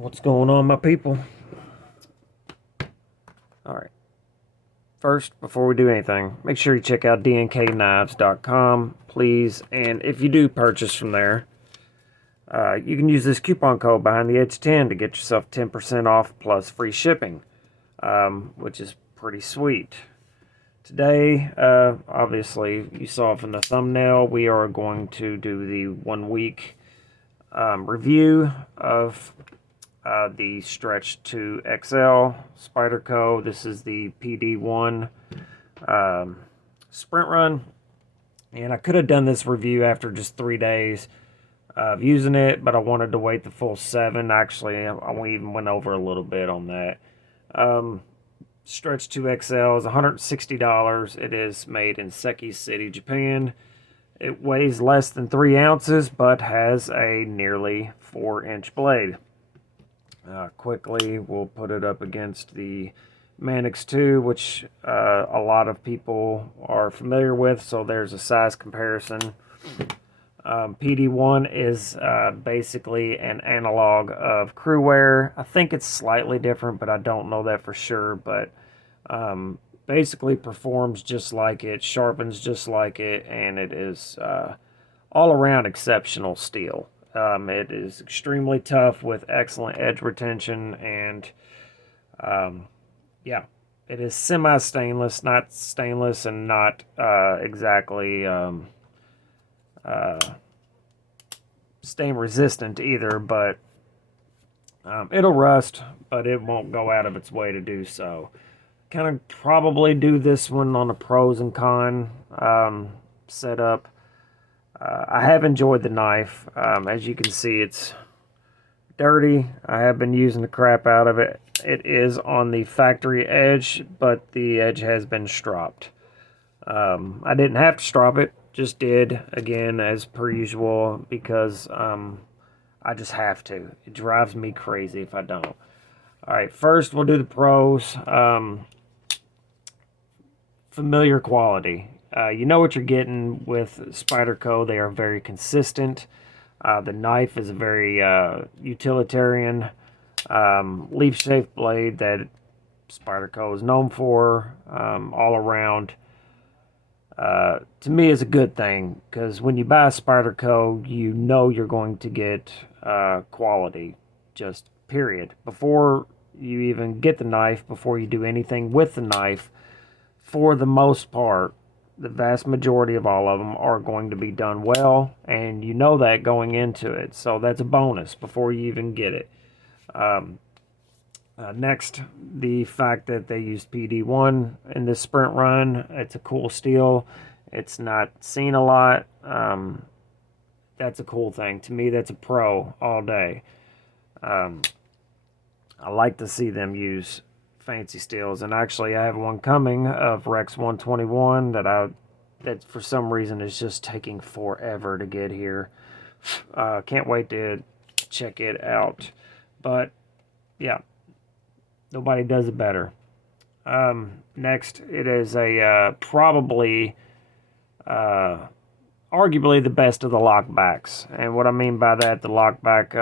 What's going on, my people? Alright, first, before we do anything, make sure you check out DNKKnives.com, please. And if you do purchase from there, you can use this coupon code behind the edge 10 to get yourself 10% off plus free shipping, which is pretty sweet. Today, obviously, you saw from the thumbnail, we are going to do the 1 week review of the Stretch 2 XL Spyderco. This is the PD1 sprint run, and I could have done this review after just 3 days of using it, but I wanted to wait the full 7. Actually, I even went over a little bit on that. Stretch 2 XL is $160. It is made in Seki City, Japan. It weighs less than 3 ounces, but has a nearly 4-inch blade. Quickly, we'll put it up against the Manix 2, which a lot of people are familiar with, so there's a size comparison. PD1 is basically an analog of Crewwear. I think it's slightly different, but I don't know that for sure. But basically performs just like it, sharpens just like it, and it is all around exceptional steel. It is extremely tough with excellent edge retention, and yeah, it is semi-stainless, not stainless, and not exactly stain resistant either, but it'll rust, but it won't go out of its way to do so. Kind of probably do this one on a pros and con setup. I have enjoyed the knife. As you can see, it's dirty. I have been using the crap out of it. It is on the factory edge, but the edge has been stropped. I didn't have to strop it, just did, again, as per usual, because I just have to. It drives me crazy if I don't. Alright, first we'll do the pros. Familiar quality. You know what you're getting with Spyderco. They are very consistent. The knife is a very utilitarian leaf-shaped blade that Spyderco is known for all around. To me, is a good thing, because when you buy a Spyderco, you know you're going to get quality, just period. Before you even get the knife, before you do anything with the knife, for the most part, the vast majority of all of them are going to be done well, and you know that going into it. So that's a bonus before you even get it. Next, the fact that they used PD1 in this sprint run. It's a cool steel. It's not seen a lot. That's a cool thing. To me, that's a pro all day. I like to see them use fancy steels, and actually I have one coming of Rex 121 that for some reason is just taking forever to get here. Can't wait to check it out, but yeah, nobody does it better. Next, it is a probably arguably the best of the lockbacks, and what I mean by that, the lockback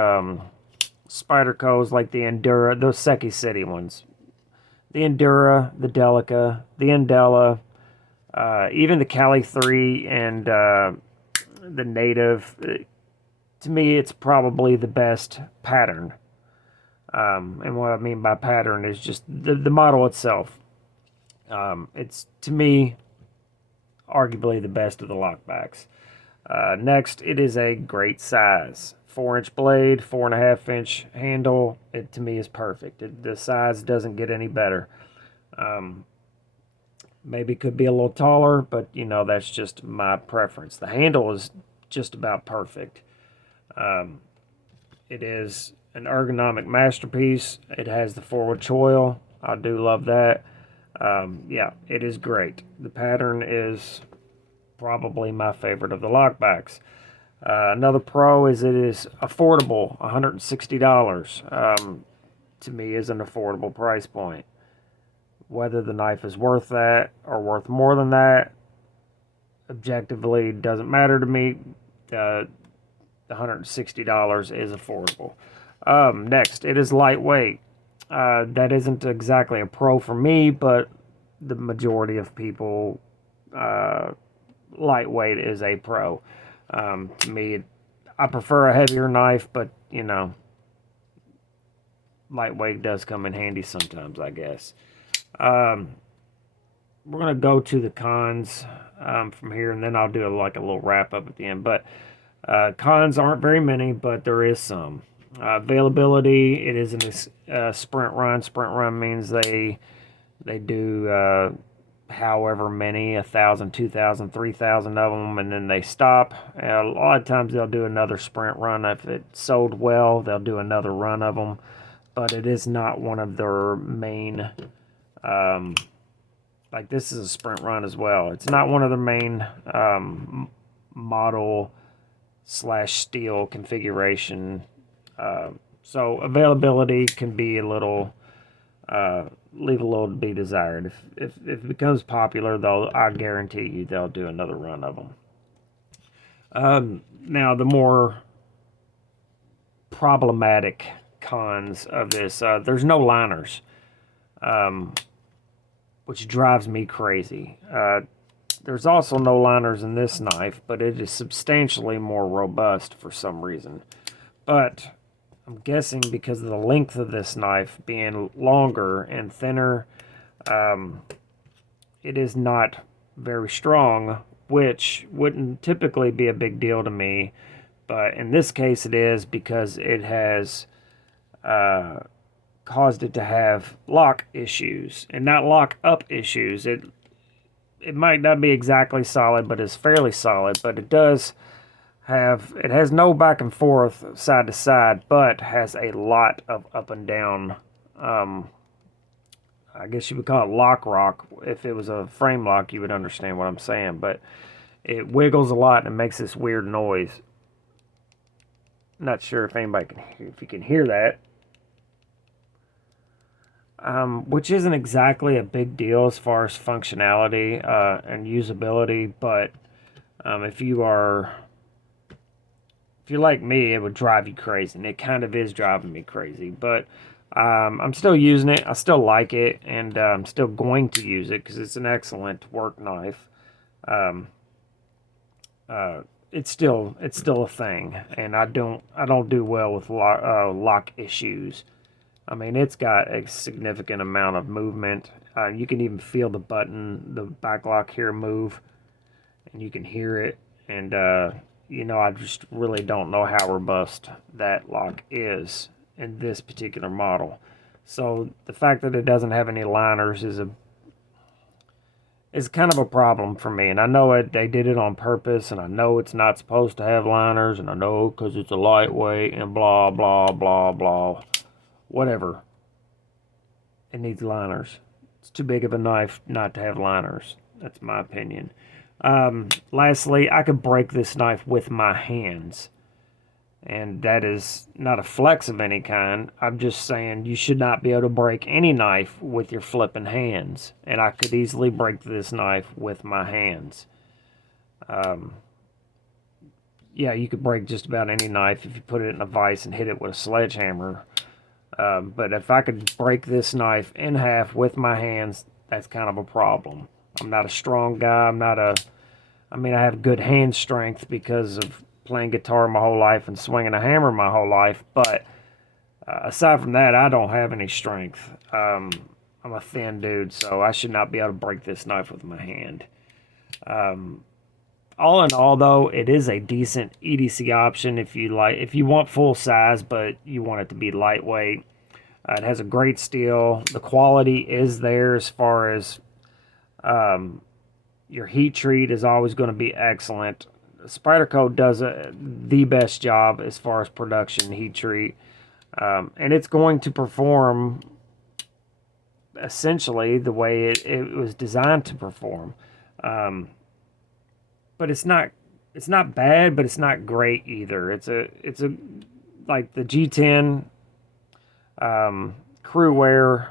Spydercos, like the Endura, those Seki City ones, the Endura, the Delica, the Endella, even the Cali 3 and the Native. To me, it's probably the best pattern. And what I mean by pattern is just the model itself. It's, to me, arguably the best of the lockbacks. Next, it is a great size. 4-inch blade, 4.5-inch handle. It, to me, is perfect. The size doesn't get any better. Maybe it could be a little taller, but, you know, that's just my preference. The handle is just about perfect. It is an ergonomic masterpiece. It has the forward choil. I do love that. Yeah, it is great. The pattern is probably my favorite of the lockbacks. Another pro is it is affordable. $160 to me is an affordable price point. Whether the knife is worth that or worth more than that, objectively doesn't matter to me. The $160 is affordable. Next, it is lightweight. That isn't exactly a pro for me, but the majority of people, lightweight is a pro. To me, I prefer a heavier knife, but you know, lightweight does come in handy sometimes, I guess. Um, we're gonna go to the cons from here, and then I'll do like a little wrap up at the end. But cons aren't very many, but there is some. Availability, it is in this sprint run. Sprint run means they do however many, 1,000, 2,000, 3,000 of them, and then they stop. A lot of times they'll do another sprint run. If it sold well, they'll do another run of them, but it is not one of their main, like this is a sprint run as well. It's not one of their main model slash steel configuration. So availability can be a little, leave a little to be desired. If it becomes popular, I guarantee you they'll do another run of them. Now the more problematic cons of this, there's no liners, which drives me crazy. There's also no liners in this knife, but it is substantially more robust for some reason. But I'm guessing because of the length of this knife being longer and thinner, it is not very strong, which wouldn't typically be a big deal to me. But in this case it is, because it has caused it to have lock issues. And not lock up issues. It might not be exactly solid, but it's fairly solid. But it has no back and forth side to side, but has a lot of up and down. I guess you would call it lock rock. If it was a frame lock, you would understand what I'm saying. But it wiggles a lot and it makes this weird noise. Not sure if you can hear that. Which isn't exactly a big deal as far as functionality and usability, but if you're like me, it would drive you crazy, and it kind of is driving me crazy. But I'm still using it. I still like it, and I'm still going to use it because it's an excellent work knife. It's still a thing, and I don't do well with lock issues. I mean, it's got a significant amount of movement. You can even feel the back lock here move, and you can hear it. And, I just really don't know how robust that lock is in this particular model. So the fact that it doesn't have any liners is kind of a problem for me. And I know they did it on purpose, and I know it's not supposed to have liners, and I know because it's a lightweight and blah, blah, blah, blah. Whatever. It needs liners. It's too big of a knife not to have liners. That's my opinion. Lastly, I could break this knife with my hands. And that is not a flex of any kind. I'm just saying you should not be able to break any knife with your flipping hands. And I could easily break this knife with my hands. Yeah, you could break just about any knife if you put it in a vise and hit it with a sledgehammer. But if I could break this knife in half with my hands, that's kind of a problem. I'm not a strong guy. I have good hand strength because of playing guitar my whole life and swinging a hammer my whole life. But aside from that, I don't have any strength. I'm a thin dude, so I should not be able to break this knife with my hand. All in all, though, it is a decent EDC option if you want full size, but you want it to be lightweight. It has a great steel. The quality is there as far as your heat treat is always going to be excellent. Spyderco does the best job as far as production heat treat, and it's going to perform essentially the way it was designed to perform. But it's not bad, but it's not great either. It's a like the G10 Crew Wear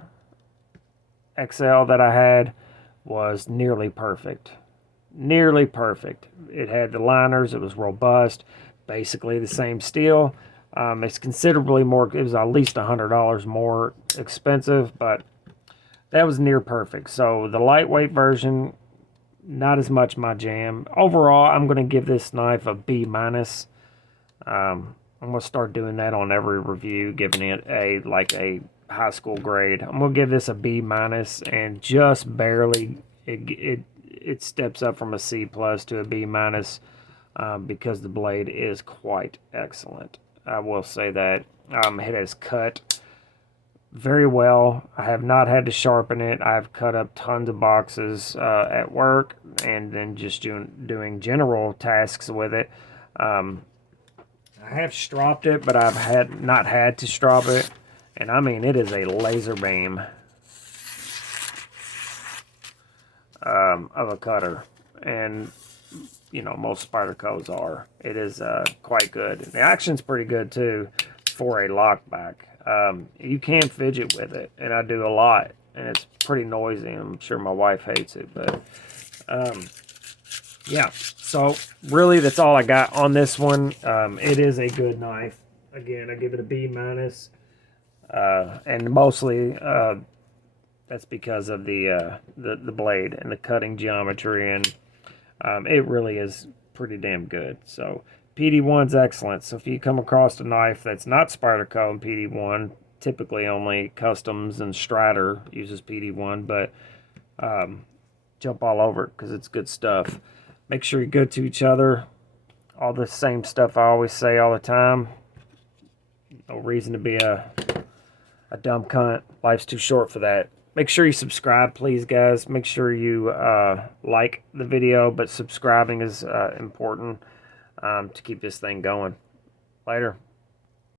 XL that I had was nearly perfect. Nearly perfect. It had the liners, it was robust, basically the same steel. It's considerably more, it was at least $100 more expensive, but that was near perfect. So the lightweight version, not as much my jam. Overall, I'm going to give this knife a B minus. I'm going to start doing that on every review, giving it a high school grade. I'm going to give this a B minus, and just barely it steps up from a C plus to a B minus, because the blade is quite excellent. I will say that. It has cut very well. I have not had to sharpen it. I've cut up tons of boxes at work, and then just doing general tasks with it. I have stropped it, but I've not had to strop it. And I mean, it is a laser beam of a cutter. And, you know, most Spydercos are. It is quite good. The action's pretty good, too, for a lockback. You can fidget with it, and I do a lot. And it's pretty noisy. I'm sure my wife hates it, but... yeah, so really that's all I got on this one. It is a good knife. Again, I give it a B minus, and mostly that's because of the blade and the cutting geometry, and it really is pretty damn good. So PD1's excellent. So if you come across a knife that's not Spyderco and PD1, typically only Customs and Strider uses PD1, but jump all over it because it's good stuff. Make sure you go to each other. All the same stuff I always say all the time. No reason to be a dumb cunt. Life's too short for that. Make sure you subscribe, please, guys. Make sure you like the video, but subscribing is important to keep this thing going. Later.